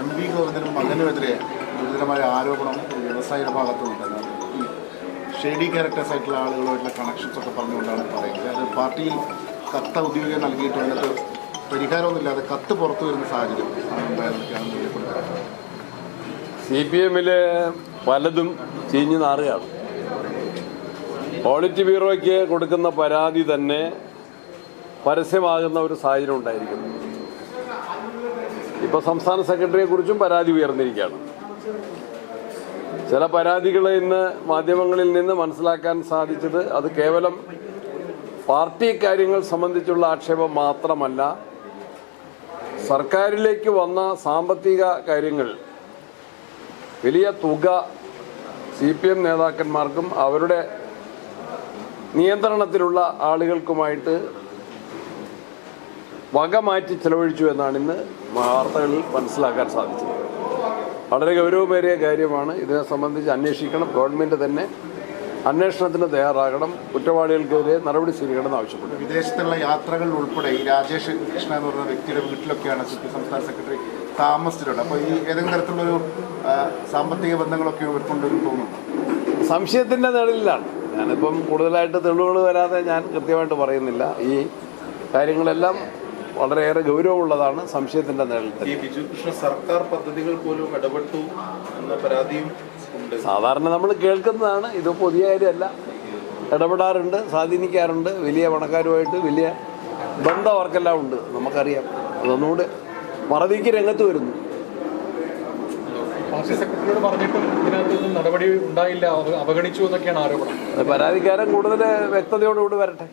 M V ഗോവിന്ദനും മകനുമെതിരെ ഗുരുതരമായ ആരോപണം വ്യവസായിയുടെ ഭാഗത്തുനിന്നുണ്ട് ഈ ഷെയ്ഡി ക്യാരക്ടേഴ്സ് ആയിട്ടുള്ള ആളുകളുമായിട്ടുള്ള കണക്ഷൻസ് ഒക്കെ പറഞ്ഞുകൊണ്ടാണ് പറയുന്നത്. അത് പാർട്ടിയിൽ കത്ത് ഔദ്യോഗികം നൽകിയിട്ട് അതിനകത്ത് പരിഹാരമൊന്നുമില്ലാതെ കത്ത് പുറത്തു വരുന്ന സാഹചര്യം സി പി എമ്മിൽ പലതും ചീഞ്ഞു നാറുകയാണ്. ഓഡിറ്റ് ബ്യൂറോയ്ക്ക് കൊടുക്കുന്ന പരാതി തന്നെ പരസ്യമാകുന്ന ഒരു സാഹചര്യം ഉണ്ടായിരിക്കുന്നു. ഇപ്പോൾ സംസ്ഥാന സെക്രട്ടറിയെ കുറിച്ചും പരാതി ഉയർന്നിരിക്കുകയാണ്. ചില പരാതികൾ ഇന്ന് മാധ്യമങ്ങളിൽ നിന്ന് മനസ്സിലാക്കാൻ സാധിച്ചത് അത് കേവലം പാർട്ടി കാര്യങ്ങൾ സംബന്ധിച്ചുള്ള ആക്ഷേപം മാത്രമല്ല സർക്കാരിലേക്ക് വന്ന സാമ്പത്തിക കാര്യങ്ങൾ വലിയ തുക സി പി എം നേതാക്കന്മാർക്കും അവരുടെ നിയന്ത്രണത്തിലുള്ള ആളുകൾക്കുമായിട്ട് വക മാറ്റി ചെലവഴിച്ചു എന്നാണ് ഇന്ന് വാർത്തകളിൽ മനസ്സിലാക്കാൻ സാധിച്ചത്. വളരെ ഗൗരവമേറിയ കാര്യമാണ്. ഇതിനെ സംബന്ധിച്ച് അന്വേഷിക്കണം. ഗവൺമെന്റ് തന്നെ അന്വേഷണത്തിന് തയ്യാറാകണം. കുറ്റവാളികൾക്കെതിരെ നടപടി സ്വീകരിക്കണമെന്ന് ആവശ്യപ്പെട്ടു. വിദേശത്തുള്ള യാത്രകൾ ഉൾപ്പെടെ ഈ രാജേഷ് കൃഷ്ണ എന്ന് പറയുന്ന വ്യക്തിയുടെ വീട്ടിലൊക്കെയാണ് സംസ്ഥാന സെക്രട്ടറി താമസിച്ചിട്ടുണ്ട് അപ്പോൾ ഈ ഏതെങ്കിലും തരത്തിലുള്ളൊരു സാമ്പത്തിക ബന്ധങ്ങളൊക്കെ ഇവർക്കൊണ്ടെന്ന് തോന്നുന്നു സംശയത്തിന്റെ നിഴലിലാണ്. ഞാനിപ്പം കൂടുതലായിട്ട് തെളിവുകൾ വരാതെ ഞാൻ കൃത്യമായിട്ട് പറയുന്നില്ല. ഈ കാര്യങ്ങളെല്ലാം വളരെയേറെ ഗൗരവമുള്ളതാണ് സംശയത്തിന്റെ നിഴലിൽ ഈ സർക്കാർ പദ്ധതികൾ പോലും ഇടപെട്ടു എന്ന പരാതിയും ഉണ്ട്. സാധാരണ നമ്മൾ കേൾക്കുന്നതാണ്. ഇത് പുതിയ കാര്യമല്ല. ഇടപെടാറുണ്ട് സ്വാധീനിക്കാറുണ്ട്. വലിയ പണക്കാരുമായിട്ട് വലിയ ബന്ധം അവർക്കെല്ലാം ഉണ്ട്. നമുക്കറിയാം. അതൊന്നുകൂടെ മറവിക്ക് രംഗത്ത് വരുന്നു. പാർട്ടി സെക്രട്ടറിയോട് പറഞ്ഞിട്ടും ഇതിനകത്തൊന്നും നടപടി ഉണ്ടായില്ല. അവ- അവഗണിച്ചു എന്നൊക്കെയാണ് ആരോപണം. പരാതിക്കാരൻ കൂടുതൽ വ്യക്തതയോടുകൂടി വരട്ടെ.